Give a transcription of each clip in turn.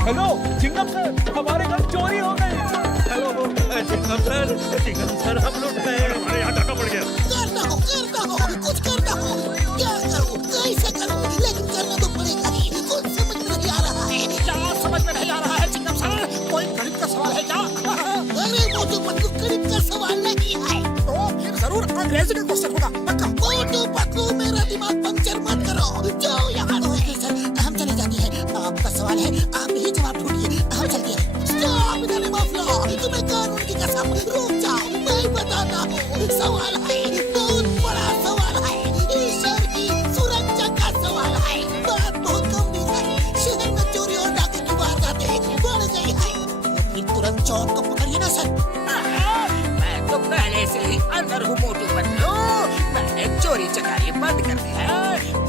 Hello Chingam sir, हमारे घर चोरी हो गई। हेलो चिंगम सर हम लुट गए। हमारे यहाँ डाका पड़ गया। करना हो कुछ करना हो। क्या करूं कैसे करूं, लेकिन करना तो पड़ेगा ही। कुछ समझ में नहीं आ रहा है। क्या समझ में नहीं आ रहा है चिंगम सर? कोई गणित का सवाल है क्या? अरे मोटू पतलू गणित का सवाल नहीं है। तो फिर जरूर अंग्रेजी का क्वेश्चन होगा पक्का। मोटू पतलू मेरा दिमाग पंक्चर मत करो, जाओ यहाँ। ओके सर हम चले जाते हैं। आपका सवाल है आप ही जवाब ढूंढिए, हम चलते हैं। Stop in the name of law, तुम्हें कानून की कसम। रुक जाओ मैं बताता हूँ। सवाल है बहुत बड़ा सवाल है, ईश्वर की सुरक्षा का सवाल है। बात बहुत गंभीर है, शहर में चोरी और डाके की वारदातें बढ़ गई है। फिर तुरंत चोर को पकड़िए ना सर। मैं तो पहले से ही अंदर हूँ मोटू पतलू। मैंने चोरी चकारी बंद कर दी है।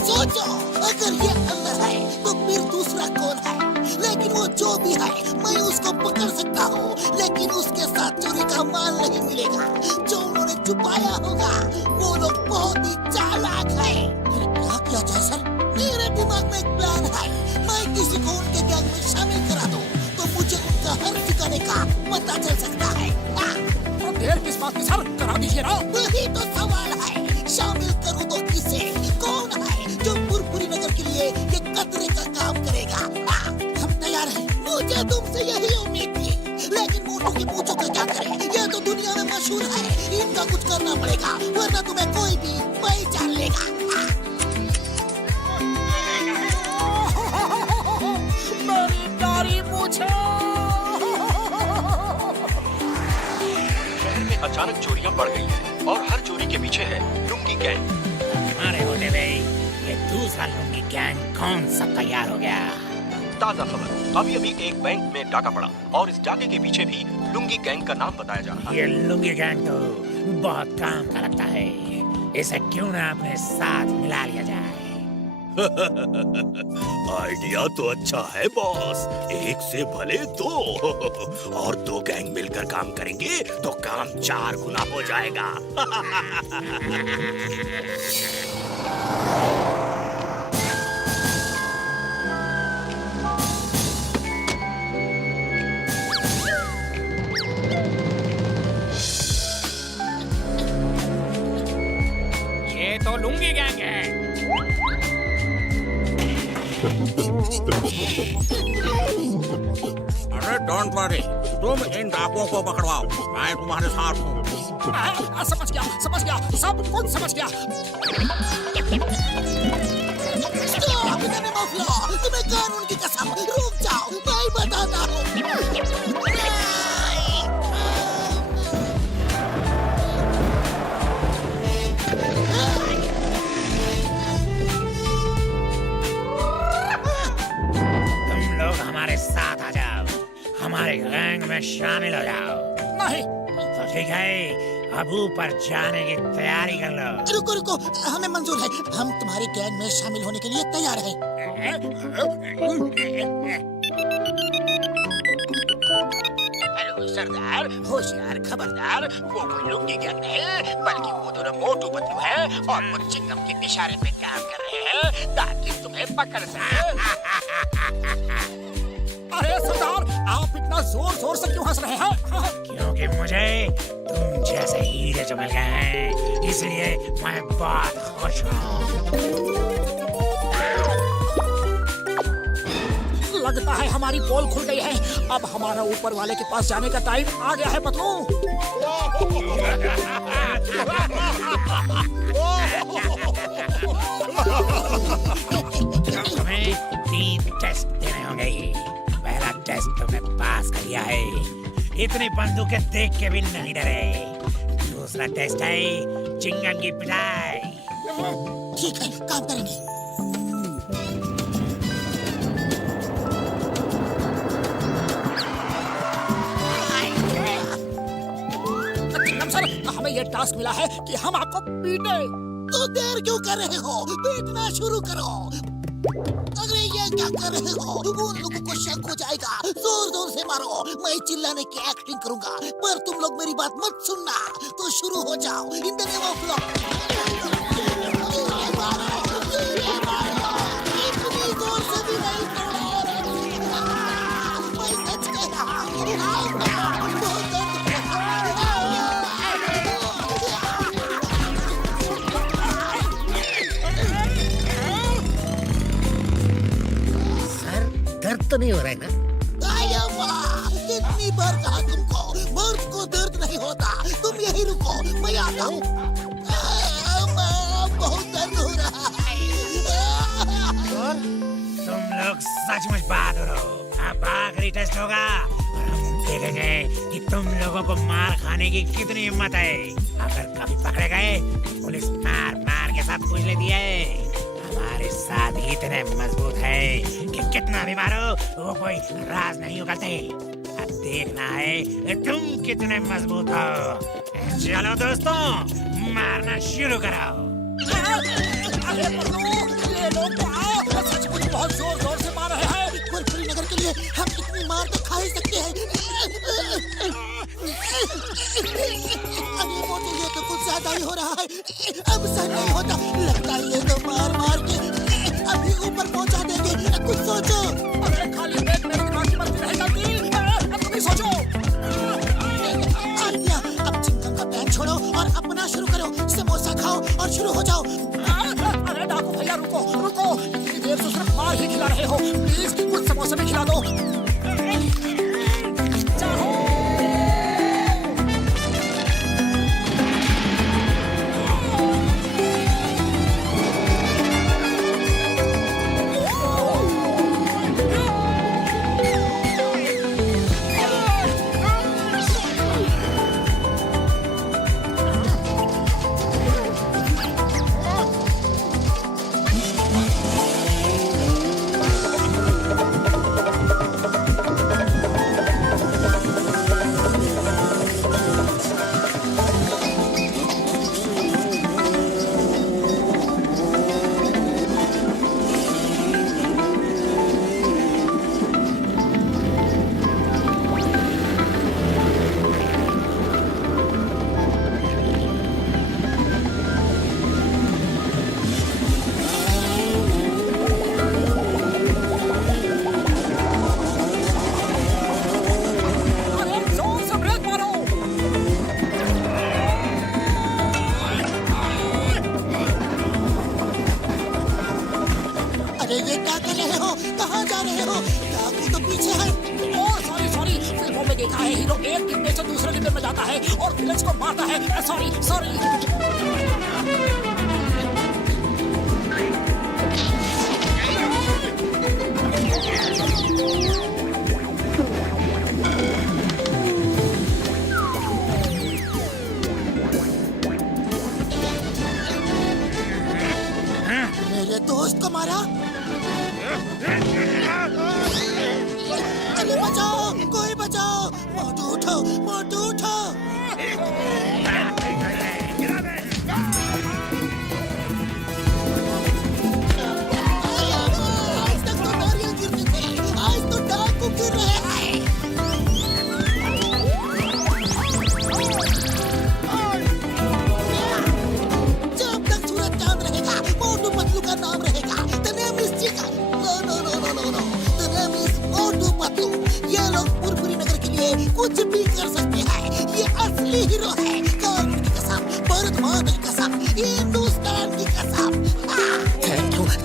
सोचो अगर ये अंदर है तो फिर दूसरा कौन है? लेकिन वो जो भी है मैं उसको पकड़ सकता हूँ, लेकिन उसके साथ चोरी का माल नहीं मिलेगा जो उन्होंने छुपाया होगा। वो लोग बहुत ही चालाक है। फिर क्या किया जाए सर? मेरे दिमाग में एक प्लान है। मैं किसी को उनके गैंग में शामिल करा दूँ तो मुझे उनका हर ठिकाने का पता चल सकता है। तो देर किस बात की सर, करा दीजिए ना। वही तो सवाल है, शामिल करूँ तो किसे? कौन है जो पुरपुरी नगर के लिए ये कतरे का काम करेगा? हम तैयार हैं। मुझे तुमसे यही उम्मीद थी, लेकिन मोटू की पूछो का क्या करें? ये तो दुनिया में मशहूर है, इनका कुछ करना पड़ेगा वरना तुम्हें कोई भी पहचान लेगा। मेरी प्यारी पूछो। शहर में अचानक चोरियां बढ़ गई हैं और हर चोरी के पीछे है लुंगी गैंग। हमारे होते हुए ये दूसरा लुंगी गैंग कौन सा तैयार हो गया? ताजा खबर, अभी अभी एक बैंक में डाका पड़ा और इस डाके के पीछे भी लुंगी गैंग का नाम बताया जा रहा है। ये लुंगी गैंग तो बहुत काम का लगता है, इसे क्यों ना अपने साथ मिला लिया जाए। आइडिया तो अच्छा है बॉस, एक से भले दो। और दो गैंग मिलकर काम करेंगे तो काम 4 गुना हो जाएगा। ये तो लुंगी गैंग है। अरे डोंट वरी, तुम इन डाकुओं को पकड़वाओ, मैं तुम्हारे साथ हूँ। समझ गया, सब कुछ समझ गया। Stop in the name of law, तुम्हें कानून की कसम। रुक जाओ मैं बताता हूँ। तुम लोग हमारे साथ आ जाओ, हमारे गैंग में शामिल हो जाओ। नहीं। तो ठीक है, अब ऊपर जाने की तैयारी कर लो। रुको रुको, हमें मंजूर है। हम तुम्हारे गैंग में शामिल होने के लिए तैयार हैं। हेलो सरदार, होशियार खबरदार, वो कोई लुंगी गैंग नहीं, बल्कि वो दोनों मोटू पतलू हैं और वो चिंगम के इशारे पे काम कर रहे हैं ताकि तुम्हें पकड़ सके। अरे सरदार, आप इतना जोर जोर से क्यों हंस रहे हैं? क्योंकि मुझे तुम जैसे हीरे जो मिल गए हैं, इसलिए मैं बहुत खुश हूँ। लगता है हमारी पोल खुल गई है। अब हमारा ऊपर वाले के पास जाने का टाइम आ गया है पतलू। तुम्हें 3 टेस्ट देने होंगे। पहला टेस्ट तुमने पास कर लिया है, इतनी बंदूकें देख के भी नहीं डरे। दूसरा टेस्ट है चिंगम की पिटाई। ठीक है, काम करेंगे। चिंगम सर, हमें ये टास्क मिला है कि हम आपको पीटे। तो देर क्यों कर रहे हो? पीटना शुरू करो। अरे ये क्या कर रहे हो? उन लोगों को शक हो जाएगा। जोर जोर से मारो, मैं चिल्लाने की एक्टिंग करूंगा, पर तुम लोग मेरी बात मत सुनना। तो शुरू हो जाओ। In the name of law. इतनी जोर से भी नहीं तोड़ो। सर दर्द तो नहीं हो रहा है ना? कितनी बार कहा तुमको, मर्द को दर्द नहीं होता, तुम यही रुको, मैं आता हूँ। बहुत दर्द हो रहा है। तुम लोग सचमुच बहादुर हो। अब आखिरी टेस्ट होगा और हम देखेंगे कि तुम लोगों को मार खाने की कितनी हिम्मत है। अगर कभी पकड़े गए पुलिस मार मार के सब कुछ लेती है। हमारे साथ इतने मजबूत है कि कितना भी मारो वो कोई राज नहीं उगलते। अब देखना है तुम कितने मजबूत हो। चलो दोस्तों, मारना शुरू करो। अरे ये लोग तो आओ, सचमुच बहुत जोर जोर से मार रहे हैं। कुरकुरी नगर के लिए हम इतनी मार तो खा ही सकते हैं। अरे मोटू, ये तो कुछ ज्यादा ही हो रहा है। अब सहन नहीं होता, लगता है ये तो मार मार के अभी ऊपर पहुंचा देंगे। कुछ सोचो। अरे खाली पेट मेरे दिमाग की मर्जी नहीं चलती। तुम भी सोचो। आलिया, अब चिंगम का पैर छोड़ो और अपना शुरू करो। समोसा खाओ और शुरू हो जाओ। अरे डाकू भैया, रुको रुको, इतनी देर से सिर्फ मार ही खिला रहे हो। प्लीज कुछ समोसा भी खिला दो। देखा है हीरो एक डिब्बे से दूसरे डिब्बे में जाता है और विलेज को मारता है। Sorry sorry. मेरे दोस्त को मारा। अरे बचाओ, कोई बचाओ। मोटू उठो, मोटू उठो। आज तक तो नारियल गिरते थे, आज तो डाकू गिर रहे हैं। जब तक सूरज चांद रहेगा, मोटू पतलू का नाम रहेगा। The name is Chica. No. The name is मोटू पतलू। ये लोग पुरपुरी नगर के लिए कुछ भी कर सकते हैं। ये असली हीरो है। कानून की कसम, भारत माता की कसम, हिंदुस्तान की कसम।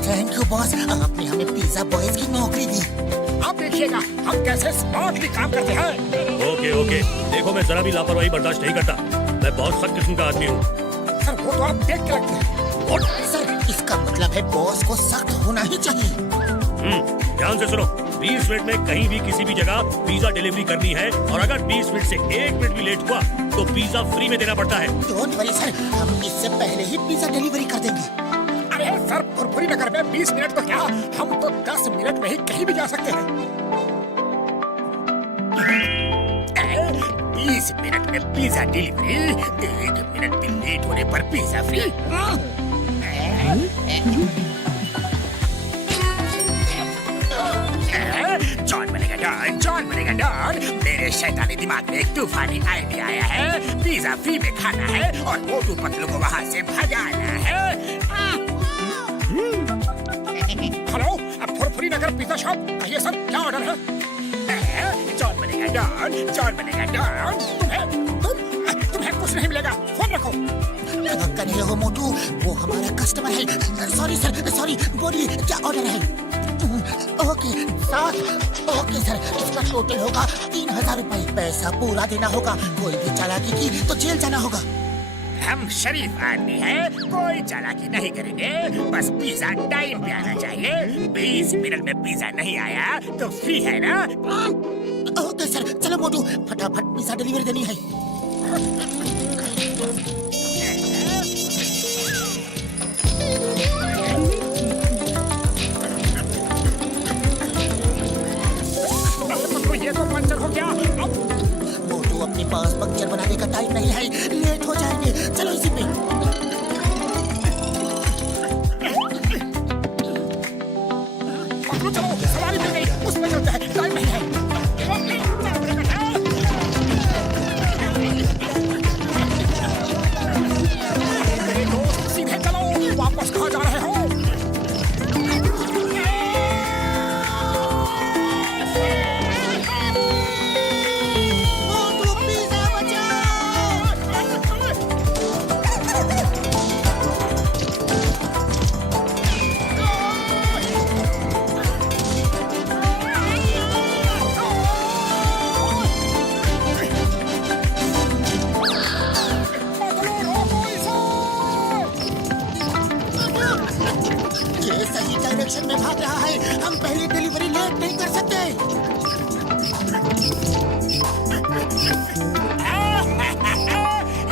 थैंक यू बॉस, आपने हमें पिज्जा बॉयज की नौकरी दी। अब देखिएगा हम कैसे स्मार्टली काम करते हैं। ओके, देखो मैं जरा भी लापरवाही बर्दाश्त नहीं करता। मैं बहुत सख्त किस्म का आदमी हूँ। सर वो तो आप देख के लगते हैं। सर इसका मतलब है बॉस को सख्त होना ही चाहिए। ध्यान से सुनो, 20 मिनट में कहीं भी किसी भी जगह पिज्जा डिलीवरी करनी है और अगर 20 मिनट से 1 मिनट भी लेट हुआ तो पिज्जा फ्री में देना पड़ता है। डोंट वरी सर, हम इससे पहले ही पिज्जा डिलीवरी कर देंगे। अरे सर, पुरपुरी नगर में 20 मिनट तो क्या, हम तो 10 मिनट में ही कहीं भी जा सकते हैं। 20 मिनट में पिज्जा डिलीवरी, 1 मिनट भी लेट होने पर पिज्जा फ्री। जॉन बनेगा डॉन। मेरे शैतानी दिमाग में एक तूफानी आइडिया आया है। पिज्जा फ्री में खाना है और मोटू पतलू को वहाँ से भगाना है। हेलो, अब फुरफुरी नगर पिज्जा शॉप, कहिए सर क्या ऑर्डर है? जॉन बनेगा डॉन, जॉन बनेगा डॉन। तुम्हें कुछ नहीं मिलेगा। फोन रखो। कर रहे हो मोटू, वो हमारा कस्टमर है। Sorry sir, sorry. बोलिए क्या ऑर्डर है? ओके सर, ओके सर, इसका टोटल होगा 3000 रुपए। पैसा पूरा देना होगा। कोई भी चालाकी की तो जेल जाना होगा। हम शरीफ आदमी हैं, कोई चालाकी नहीं करेंगे। बस पिज्जा टाइम पे आना चाहिए। 20 मिनट में पिज्जा नहीं आया तो फ्री है ना? ओके सर, चलो मोटू फटाफट पिज्जा डिलीवरी देनी है। ये तो पंचर हो गया। मोटू अपने पास पंक्चर बनाने का टाइम नहीं है, लेट हो जाएंगे। चलो इसी पे। पकड़ो, चलो सवारी मिल गई, उसमें चलते हैं। टाइम नहीं है। मेरे दोस्त सीधे चलो, वापस कहाँ जा रहे हो? मोटू पिज्जा बचाओ। ये सही डायरेक्शन में भाग रहा है। हम पहली डिलीवरी लेट नहीं कर सकते।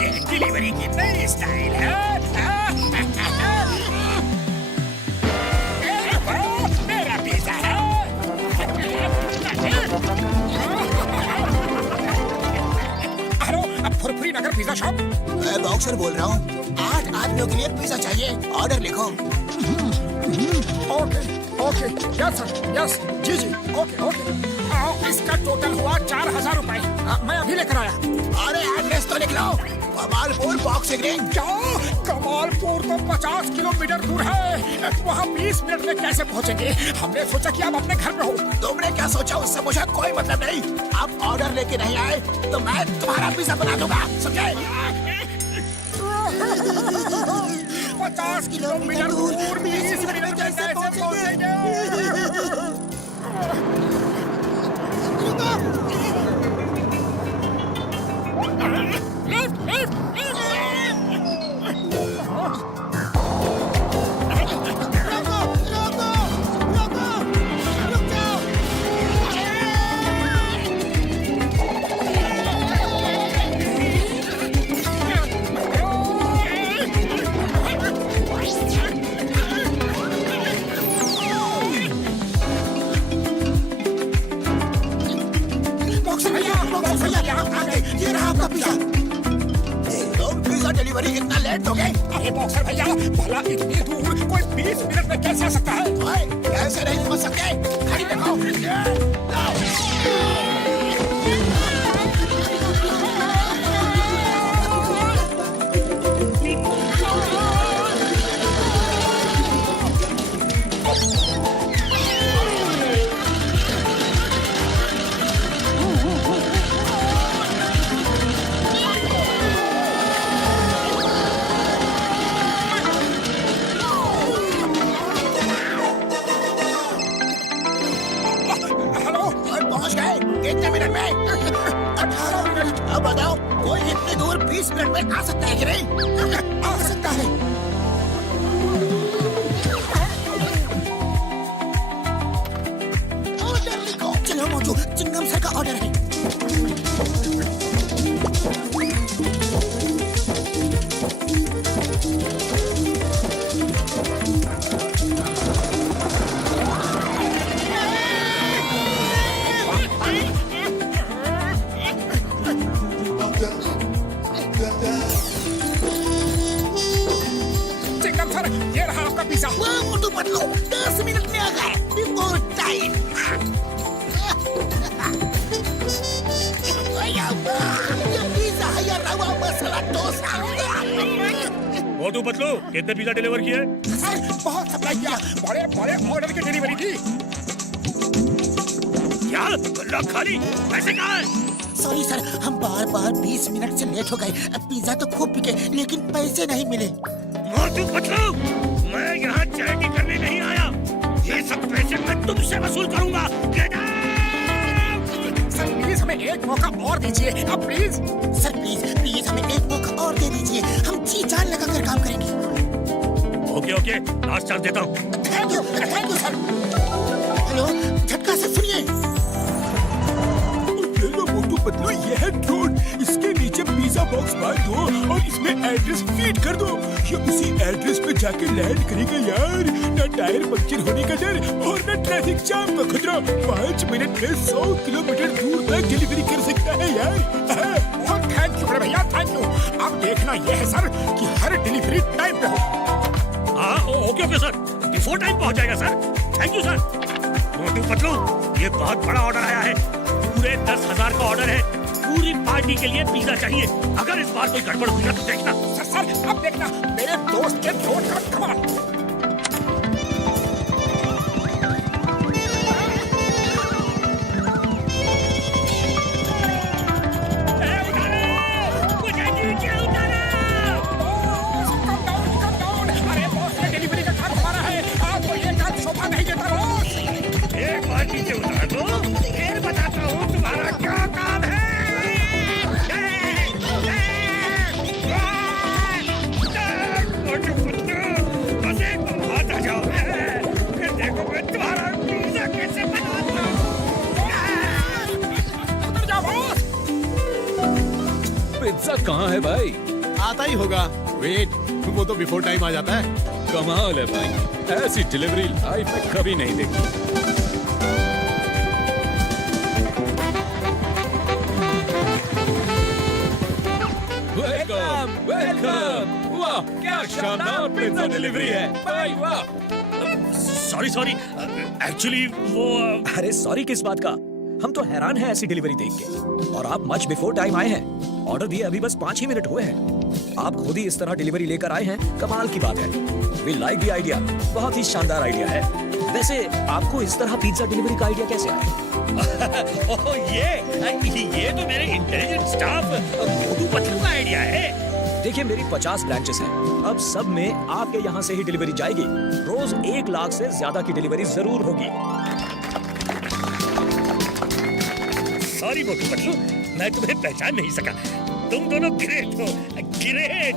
ये डिलीवरी की नई स्टाइल है। मेरा पिज्जा है। हेलो, अब फुरफुरी नगर पिज्जा शॉप। मैं बॉक्सर बोल रहा हूँ। 8 आदमियों के लिए पिज्जा चाहिए। ऑर्डर लिखो। Okay okay, yes sir, yes, जी जी, ओके ओके। इसका टोटल हुआ 4000 रुपए। मैं अभी लेकर आया। अरे एड्रेस तो लिख लो। Kamalpur boxing ring. क्या? कमालपुर तो 50 किलोमीटर दूर है। वहाँ 20 मिनट में कैसे पहुँचेंगे? हमने सोचा कि आप अपने घर में हो। तुमने क्या सोचा उससे मुझे कोई मतलब नहीं। आप ऑर्डर लेके नहीं आए तो मैं तुम्हारा पिज्जा बना दूंगा, समझे? 50 किलोमीटर दूर 20 मिनट में कैसे पहुँचेंगे? ये रहा आपका पिज्जा। तुम पिज्जा डिलीवरी इतना लेट हो गए? अरे बॉक्सर भैया, भला इतनी दूर कोई 20 मिनट में कैसे आ सकता है? कैसे नहीं समझ सकते? खड़ी देखो। कितने मिनट में? 18 मिनट। अब बताओ, कोई इतनी दूर 20 मिनट में आ सकता है कि नहीं? आ सकता है। ऑर्डर लिखो। चलो मोटू, चिंगम सर का ऑर्डर है। चिंगम सर, ये रहा आपका पिज्जा। वाह मोटू पतलू, 10 मिनट में आ गए। Before time. ये पिज्जा है या रवा मसाला डोसा? मोटू पतलू, कितने पिज्जा डिलीवर किए? सर, बहुत सप्लाई किया। बड़े बड़े ऑर्डर की डिलीवरी थी। क्या गल्ला खाली? पैसे कहाँ हैं? सॉरी सर, हम बार बार 20 मिनट से लेट हो गए। पिज्जा तो खूब बिके लेकिन पैसे नहीं मिले। मोटू पतलू, मैं यहाँ चैरिटी करने नहीं आया। ये सब पैसे मैं तुमसे वसूल करूंगा। Get out! सर प्लीज हमें एक मौका और दीजिए अब प्लीज। सर प्लीज हमें एक मौका और दे दीजिए। हम जी जान लगा कर काम करेंगे। ओके, लास्ट चांस देता हूँ। Thank you sir. हेलो, झटका से सुनिए। ये लो मोटू पतलू, ये है ड्रोन। इसके नीचे पिज्जा बॉक्स बांध दो और इसमें एड्रेस फीड कर दो। ये उसी एड्रेस पे जाके लैंड करेगा यार। न टायर पंक्चर होने का डर और न ट्रैफिक जाम का खतरा। 5 मिनट में 100 किलोमीटर दूर तक डिलीवरी कर सकता है यार। बहुत थैंक यू भैया, थैंक यू। अब देखना यह है सर कि हर डिलीवरी टाइम पे हो। हाँ, ओके सर, बिफोर टाइम पहुँच जाएगा sir. Thank you sir. Motu Patlu, ये बहुत बड़ा ऑर्डर आया है। पूरे 10,000 का ऑर्डर है। पूरी पार्टी के लिए पिज्जा चाहिए। अगर इस बार कोई गड़बड़ हुई ना तो देखना। सर अब देखना मेरे दोस्त के ड्रोन का कमाल। अरे बॉस, ये डिलीवरी का काम हमारा है। आपको ये काम शोभा नहीं देता बॉस। एक बार नीचे उतार दो, फिर बताता हूँ तुम्हारा क्या काम है। मोटू पतलू, बस एक बार हाथ आ जाओ, फिर देखो मैं तुम्हारा पिज्जा कैसे बनाता हूँ। उतर जाओ बॉस। पिज्जा कहाँ है भाई? आता ही होगा। वेट, वो तो बिफोर टाइम आ जाता है। कमाल है भाई, ऐसी डिलीवरी लाइफ में कभी नहीं देखी। वेलकम। वाह, क्या शानदार पिज्जा डिलीवरी है भाई, वाह। सॉरी, एक्चुअली वो अरे सॉरी किस बात का? हम तो हैरान हैं ऐसी डिलीवरी देख के। और आप मच बिफोर टाइम आए हैं। ऑर्डर दिए अभी बस 5 ही मिनट हुए हैं। आप खुद ही इस तरह डिलीवरी लेकर आए हैं, कमाल की बात है। वी लाइक द आइडिया, बहुत ही शानदार आइडिया है। वैसे आपको इस तरह पिज्जा डिलीवरी का आइडिया कैसे आया? ओह, ये तो मेरे इंटेलिजेंट स्टाफ मोटू पतलू का आइडिया है। देखिए, मेरी 50 ब्रांचेस हैं। अब सब में आपके यहाँ से ही डिलीवरी जाएगी। रोज 1 लाख से ज्यादा की डिलीवरी जरूर होगी। सॉरी मोटू पतलू, मैं तुम्हें पहचान नहीं सका। तुम दोनों ग्रेट हो, ग्रेट।